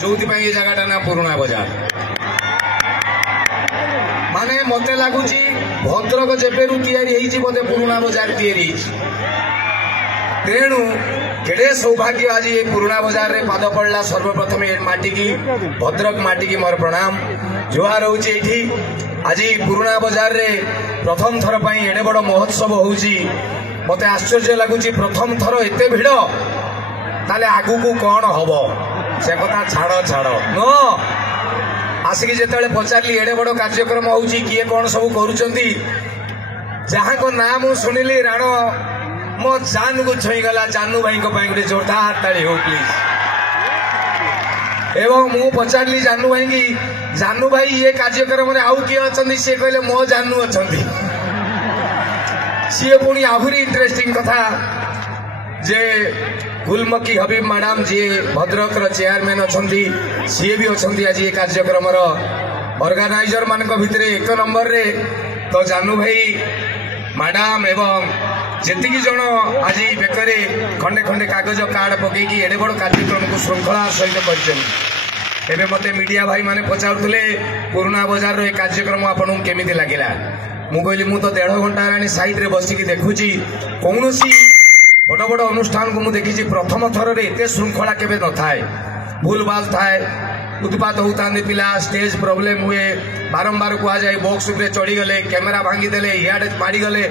जो ये जगह ना पुराणा बजार माने मते लगुच भद्रक जेबेरू या बोधे पुराणा बजार तेणु केड़े सौभाग्य आज ये पुराणा बजार रे पाद पड़ला। सर्वप्रथम माटी की भद्रक माटी की मोर प्रणाम जुहार होची। आज पुराणा बजार रे प्रथम थर पई एडे बड़ महोत्सव होची। मते आश्चर्य लगुच प्रथम थर एते भिड़ ताले आगु को कौन हम से कथा छाड़ छाड़ न आसिक जिते पचारि एडे बड़ कार्यक्रम होची किए कौन सब करुचंती जहाँ को नाम मु सुनिली राण मो जान को छईगला। जानू भाई गोटे जोरदार ताली हो प्लीज। एवं मु पचारि जानू भाई की जानू भाई ये कार्यक्रम आउ किए अच्छा सी कहले मो जानू अच्छा सी पुणी आहरी इंटरेस्टिंग कथा जे गुलमकी हबीब मैडम जी भद्रक चेयरमैन अच्छा सी भी अच्छा आज ये कार्यक्रम ऑर्गेनाइजर मान भितर एक नंबर रे तो जानू भाई मैडम एवं जेतिकी जन आज बेकरे खंडे खंडे कागज कार्ड पकईकी एडे बड़ कार्यक्रम को श्रृंखला सहित कर मते मीडिया भाई माने पचारुले पुराणा बजार रो कार्यक्रम आपन केमिति लागिला। मु कहली मु तो 1.5 घंटा रानी साइड रे बसिकी देखुची कौन सी बड़ बड़ अनुष्ठान को मु देखी प्रथम थर रे एते श्रृंखला केबे न थाए। भूल भाल थाए उत्पात होता पिला स्टेज प्रॉब्लम हुए बारंबार कह जाए बॉक्स उपरे चढ़ी गले कैमेरा भांगी देले इयाडे मारी गले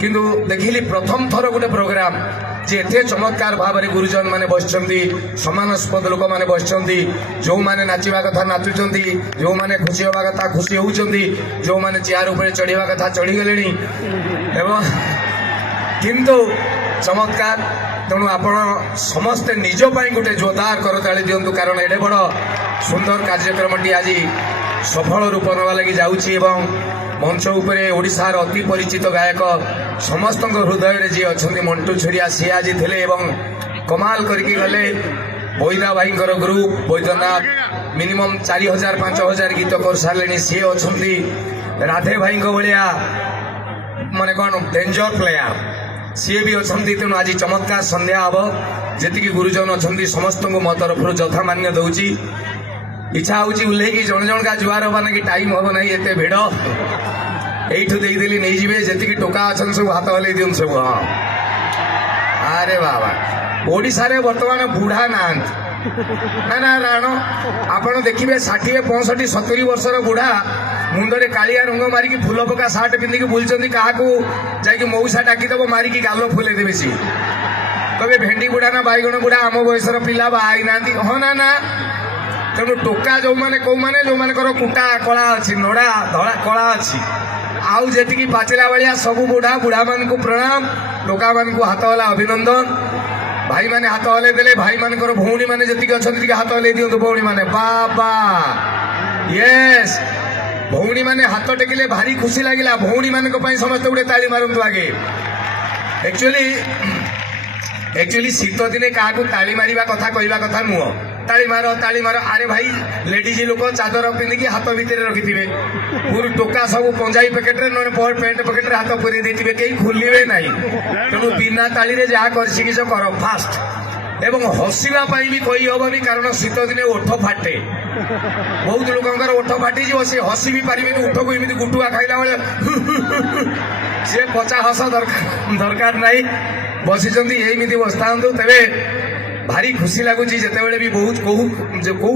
किंतु देखिली प्रथम थर गोटे प्रोग्राम जे एते चमत्कार भाव में गुरुजन माने बसचंती समानास्पद लोक माने बसचंती जो माने नाचिबा कथा नाचुचंती जो माने खुशी होबा कथा खुशी होउचंती जो माने चेयर ऊपर चढ़ीबा कथा चढ़ी गलेनी एवं किंतु चमत्कार। तेणु आपण समस्ते निज पाई गोटे जोरदार करताली दिंतु कारण एडे बड़ सुंदर कार्यक्रमटी आज सफल रूप नवा लगी जाउछि एवं मंच उपरे ओडिशार अति परिचित गायक समस्त हृदय रे जी अछंती मंटू छुरिया सी आज थिले एवं कमाल करके गले। बैदा भाई ग्रुप बैद्यनाथ मिनिमम 4000-5000 गीत कर सारे सी अछंती। राधे भाई भाया माने कौन डेंजर प्लेयर सी भी अच्छा। तेणु आज चमत्कार संध्या हम जी गुरुजन अच्छा समस्त को मो तरफ यथा मान्य दौची इच्छा हूँ उल्लेखी जन जन का जुआर हवा ना कि टाइम हम ना एत भिड़ यू देदेली नहीं जी जी टोका अच्छा सब हाथ हल्ई दिखाँ सब। हाँ अरे बाबा ओडिशा रे वर्तमान बुढ़ा ना ना राण आपड़ देखिए 60-65-70 वर्षर बुढ़ा मुंडे कालिया रंग मारिकी फूल पका सार्ट पिंधिकी बुलचंती क्या जाकि मऊसा डाकीदेव मारिकी गाल फुले देवे सी कहे भेंडी बुढ़ा ना बैगण बुढ़ा आम बयसर पिला बाई ना हाँ ना ना। तेणु टोका जो मैंने कौ मैंने जो मान कुटा कला अच्छी नड़ा धड़ा कला अच्छी आउ जी पाचिला भाया सब बुढ़ा बुढ़ा मान को प्रणाम टोका मान को हाथ हला अभिनंदन। भाई माने हाथ हल्ई देले भाई मानकर भौणी माने जतिक अच्छा हाथ हल्ई दिंतु भौणी माने बाबा यस भौणी माने हाथ टेकिले भारी खुशी लगिला। भौणी मान समस्त गोटे ताली मारतु आगे। एक्चुअली शीत दिने क्या ताली मारिबा कथा कहवा कथा नुह ताली मार अरे भाई लेडीज लोक चादर पिंधिकी हाथ भितर रखिथे पूरी टोका सब पंजाबी पैकेट रे नने पैंट पैकेट रे हाथ पूरी देथिबे कहीं खुलिबे नहीं। तेणु बिना ताली रे जहाँ कर फास्ट एवं हसवा भी कही हेनी कारण शीत दिने ओठ फाटे बहुत लोकर ओठ फाटी सी हसी भी पारे ओठ को एमती गुटुआ खाइला बेले सी पचा हस दरकार नहीं बसी यही बसता तेरे भारी खुशी लगुच जिते भी बहुत कौ